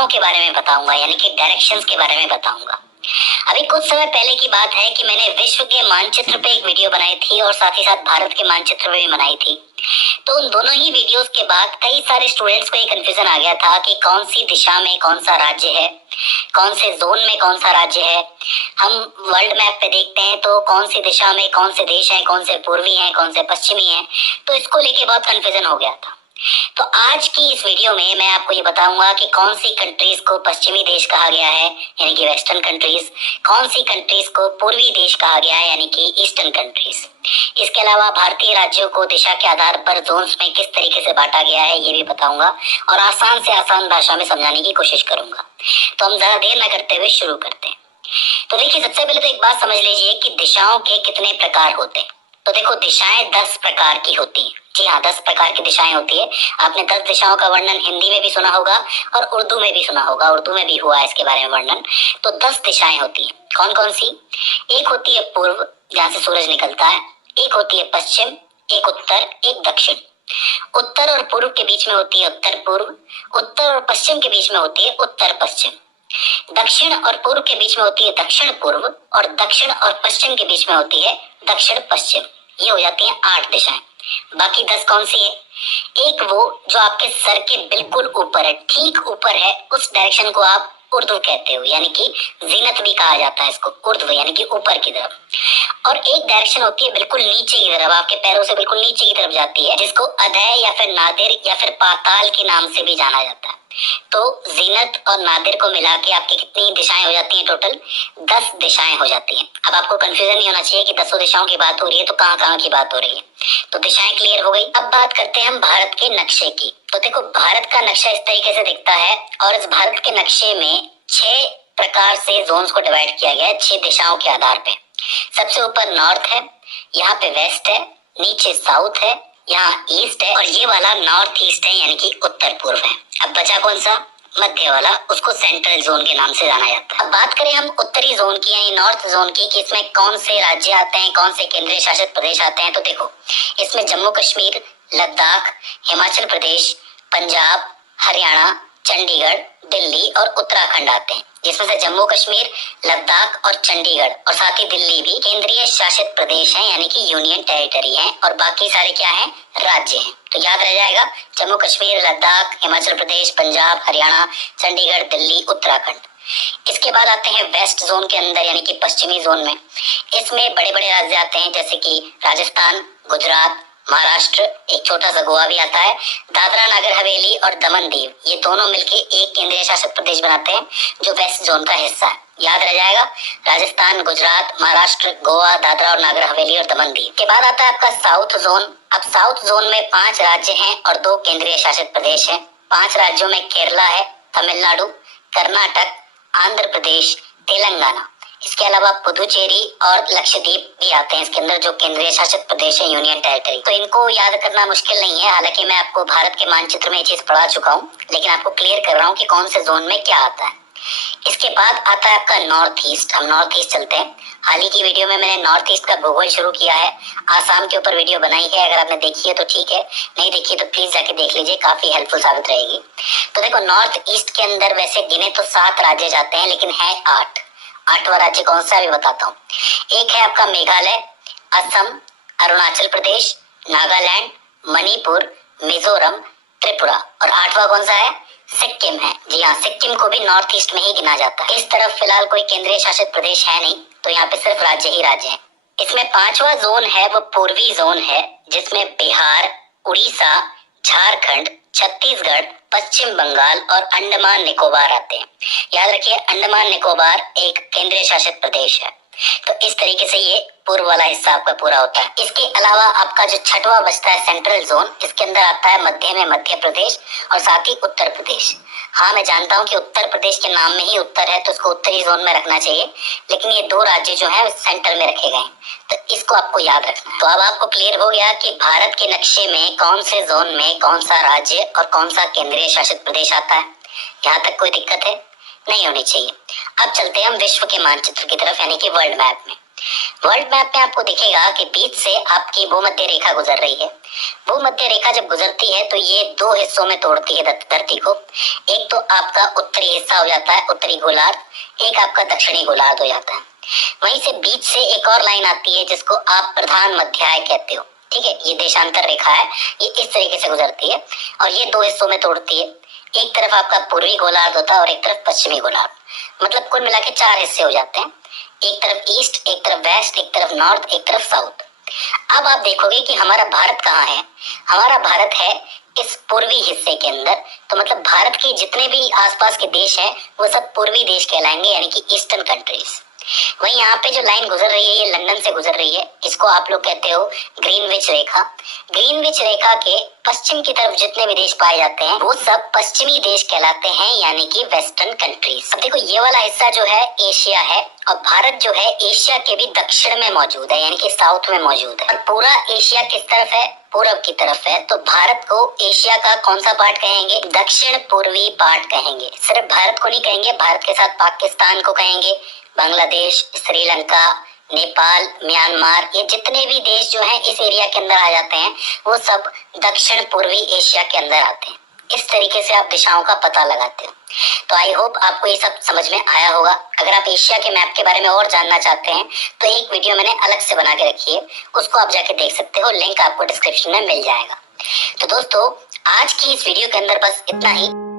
दिशाओं के बारे में बताऊंगा, यानी कि डायरेक्शंस के बारे में बताऊंगा। अभी कुछ समय पहले की बात है कि मैंने विश्व के मानचित्र पे एक वीडियो बनाई थी और साथ ही साथ भारत के मानचित्र पे भी बनाई थी। तो उन दोनों ही वीडियोस के बाद कई सारे स्टूडेंट्स को ये कंफ्यूजन आ गया था कि कौन सी दिशा में कौन सा राज्य है, कौन से जोन में कौन सा राज्य है। हम वर्ल्ड मैप पे देखते हैं तो कौन सी दिशा में कौन से देश हैं, कौन से पूर्वी हैं, कौन से पश्चिमी हैं, तो इसको लेके बहुत कंफ्यूजन हो गया था। तो आज की इस वीडियो में मैं आपको ये बताऊंगा कि कौन सी कंट्रीज को पश्चिमी देश कहा गया है, यानी कि वेस्टर्न कंट्रीज, कौन सी कंट्रीज को पूर्वी देश कहा गया है, यानी कि ईस्टर्न कंट्रीज। इसके अलावा भारतीय राज्यों को दिशा के आधार पर जोन्स में किस तरीके से बांटा गया है ये भी बताऊंगा और आसान से आसान भाषा में समझाने की कोशिश करूंगा। तो हम ज्यादा देर न करते हुए शुरू करते हैं। तो देखिए, सबसे पहले तो एक बात समझ लीजिए कि दिशाओं के कितने प्रकार होते हैं। तो देखो, दिशाएं 10 प्रकार की होती हैं। जी हाँ, 10 प्रकार की दिशाएं होती है। आपने 10 दिशाओं का वर्णन हिंदी में भी सुना होगा और उर्दू में भी सुना होगा, उर्दू में भी हुआ है इसके बारे में वर्णन। तो 10 दिशाएं होती हैं। कौन कौन सी? एक होती है पूर्व, जहाँ से सूरज निकलता है। एक होती है पश्चिम, एक उत्तर, एक दक्षिण। उत्तर और पूर्व के बीच में होती है उत्तर पूर्व। उत्तर और पश्चिम के बीच में होती है उत्तर पश्चिम। दक्षिण और पूर्व के बीच में होती है दक्षिण पूर्व और दक्षिण और पश्चिम के बीच में होती है दक्षिण पश्चिम। ये हो जाती हैं 8 दिशाएं। बाकी 10 कौन सी है? एक वो जो आपके सर के बिल्कुल ऊपर है, ठीक ऊपर है, उस डायरेक्शन को आप उर्दू कहते हो, यानी कि जीनत भी कहा जाता है इसको, उर्दू यानी कि ऊपर की तरफ। और एक डायरेक्शन होती है बिल्कुल नीचे की तरफ, आपके पैरों से बिल्कुल नीचे की तरफ जाती है, जिसको अदय या फिर नादिर या फिर पाताल के नाम से भी जाना जाता है। तो जीनत और नादिर को मिला के आपकी कितनी दिशाएं हो जाती हैं? टोटल 10 दिशाएं हो जाती हैं। अब आपको कंफ्यूजन नहीं होना चाहिए कि 10 दिशाओं की बात हो रही है तो कहाँ कहाँ की बात हो रही है। तो दिशाएं क्लियर हो गई। अब बात करते हैं हम भारत के नक्शे की। तो देखो, भारत का नक्शा इस तरीके से दिखता है और इस भारत के नक्शे में 6 प्रकार से जोन्स को डिवाइड किया गया है, 6 दिशाओं के आधार पे। सबसे ऊपर नॉर्थ है, यहाँ पे वेस्ट है, नीचे साउथ है, यहाँ ईस्ट है और ये वाला नॉर्थ ईस्ट है, यानी कि उत्तर पूर्व है। अब बचा कौन सा? मध्य वाला, उसको सेंट्रल जोन के नाम से जाना जाता है। अब बात करें हम उत्तरी जोन की यानी नॉर्थ जोन की कि इसमें कौन से राज्य आते हैं, कौन से केंद्रीय शासित प्रदेश आते हैं। तो देखो, इसमें जम्मू कश्मीर, लद्दाख, हिमाचल प्रदेश, पंजाब, हरियाणा, चंडीगढ़, दिल्ली और उत्तराखंड आते हैं। जिसमें से जम्मू कश्मीर, लद्दाख और चंडीगढ़ और साथ ही दिल्ली भी केंद्रीय शासित प्रदेश हैं, यानी कि यूनियन टेरिटरी हैं, और बाकी सारे क्या हैं? राज्य हैं। तो याद रह जाएगा, जम्मू कश्मीर, लद्दाख, हिमाचल प्रदेश, पंजाब, हरियाणा, चंडीगढ़, दिल्ली, उत्तराखंड। इसके बाद आते हैं वेस्ट जोन के अंदर, यानी कि पश्चिमी जोन में। इसमें बड़े बड़े राज्य आते हैं जैसे कि राजस्थान, गुजरात, महाराष्ट्र, एक छोटा सा गोवा भी आता है, दादरा नगर हवेली और दमन दीव, ये दोनों मिलके एक केंद्रीय शासित प्रदेश बनाते हैं जो वेस्ट जोन का हिस्सा है। याद रह जाएगा, राजस्थान, गुजरात, महाराष्ट्र, गोवा, दादरा और नगर हवेली और दमन दीव। के बाद आता है आपका साउथ जोन। अब साउथ जोन में 5 राज्य हैं और 2 केंद्रीय शासित प्रदेश हैं। 5 राज्यों में केरला है, तमिलनाडु, कर्नाटक, आंध्र प्रदेश, तेलंगाना। इसके अलावा पुदुचेरी और लक्षद्वीप भी आते हैं इसके अंदर, जो केंद्रीय शासित प्रदेश है, यूनियन टेरिटरी। तो इनको याद करना मुश्किल नहीं है, हालांकि मैं आपको भारत के मानचित्र में ये चीज पढ़ा चुका हूँ, लेकिन आपको क्लियर कर रहा हूँ कि कौन से जोन में क्या आता है। इसके बाद आता है आपका नॉर्थ ईस्ट। हम नॉर्थ ईस्ट चलते हैं। हाल ही की वीडियो में मैंने नॉर्थ ईस्ट का भूगोल शुरू किया है, आसाम के ऊपर वीडियो बनाई है। अगर आपने देखी है तो ठीक है, नहीं देखी तो प्लीज जाके देख लीजिए, काफी हेल्पफुल साबित रहेगी। तो देखो, नॉर्थ ईस्ट के अंदर वैसे गिने तो 7 राज्य जाते हैं, लेकिन है 8। 8वां राज्य कौन सा है अभी बताता हूँ। एक है आपका मेघालय, असम, अरुणाचल प्रदेश, नागालैंड, मणिपुर, मिजोरम, त्रिपुरा। और 8वां कौन सा है? सिक्किम है। जी हाँ, सिक्किम को भी नॉर्थ ईस्ट में ही गिना जाता है। इस तरफ फिलहाल कोई केंद्रीय शासित प्रदेश है नहीं, तो यहाँ पे सिर्फ राज्य ही राज्य हैं। इसमें 5वां जोन है वो पूर्वी जोन है, जिसमें बिहार, उड़ीसा, झारखंड, छत्तीसगढ़, पश्चिम बंगाल और अंडमान निकोबार आते हैं। याद रखिए, अंडमान निकोबार एक केंद्रीय शासित प्रदेश है। तो इस तरीके से ये पूर्व वाला हिस्सा आपका पूरा होता है। इसके अलावा आपका जो 6वां बचता है सेंट्रल जोन, इसके अंदर आता है मध्य में मध्य प्रदेश और साथ ही उत्तर प्रदेश। हाँ, मैं जानता हूँ कि उत्तर प्रदेश के नाम में ही उत्तर है तो उसको उत्तरी जोन में रखना चाहिए, लेकिन ये 2 राज्य जो है सेंटर में रखे गए, तो इसको आपको याद रखना है। तो अब आपको क्लियर हो गया कि भारत के नक्शे में कौन से जोन में कौन सा राज्य और कौन सा केंद्रीय शासित प्रदेश आता है। यहाँ तक कोई दिक्कत है? नहीं होनी चाहिए। अब चलते हैं हम विश्व के मानचित्र की तरफ, यानी कि वर्ल्ड मैप में। वर्ल्ड मैप में आपको दिखेगा कि बीच से आपकी भूमध्य रेखा गुजर रही है। भूमध्य रेखा जब गुजरती है तो ये दो हिस्सों में तोड़ती है धरती को। एक तो आपका उत्तरी हिस्सा हो जाता है उत्तरी गोलार्ध, एक आपका दक्षिणी गोलार्ध हो जाता है। वहीं से बीच से एक और लाइन आती है जिसको आप प्रधान मध्याय कहते हो। ठीक है, ये देशांतर रेखा है, ये इस तरीके से गुजरती है और ये दो हिस्सों में तोड़ती है। एक तरफ आपका पूर्वी गोलार्ध होता है और एक तरफ पश्चिमी गोलार्ध, मतलब कुल मिला के 4 हिस्से हो जाते हैं। एक तरफ ईस्ट, एक तरफ वेस्ट, एक तरफ नॉर्थ, एक तरफ साउथ। अब आप देखोगे कि हमारा भारत कहाँ है। हमारा भारत है इस पूर्वी हिस्से के अंदर। तो मतलब भारत के जितने भी आसपास के देश हैं वो सब पूर्वी देश कहलाएंगे, यानी कि ईस्टर्न कंट्रीज। वहीं यहाँ पे जो लाइन गुजर रही है ये लंदन से गुजर रही है। इसको आप लोग कहते हो ग्रीनविच रेखा। ग्रीनविच रेखा के पश्चिम की तरफ जितने भी देश पाए जाते हैं वो सब पश्चिमी देश कहलाते हैं, यानी कि वेस्टर्न कंट्रीज। अब देखो ये वाला हिस्सा जो है एशिया है और भारत जो है एशिया के भी दक्षिण में मौजूद है, यानी कि साउथ में मौजूद है। और पूरा एशिया किस तरफ है? पूरब की तरफ है। तो भारत को एशिया का कौन सा पार्ट कहेंगे? दक्षिण पूर्वी पार्ट कहेंगे। सिर्फ भारत को नहीं कहेंगे, भारत के साथ पाकिस्तान को कहेंगे, बांग्लादेश, श्रीलंका, नेपाल, म्यांमार, ये जितने भी देश जो हैं इस एरिया के अंदर आ जाते हैं वो सब दक्षिण पूर्वी एशिया के अंदर आते हैं। इस तरीके से आप दिशाओं का पता लगाते हो। तो आई होप आपको ये सब समझ में आया होगा। अगर आप एशिया के मैप के बारे में और जानना चाहते हैं तो एक वीडियो मैंने अलग से बना के रखी है, उसको आप जाके देख सकते हो, लिंक आपको डिस्क्रिप्शन में मिल जाएगा। तो दोस्तों आज की इस वीडियो के अंदर बस इतना ही।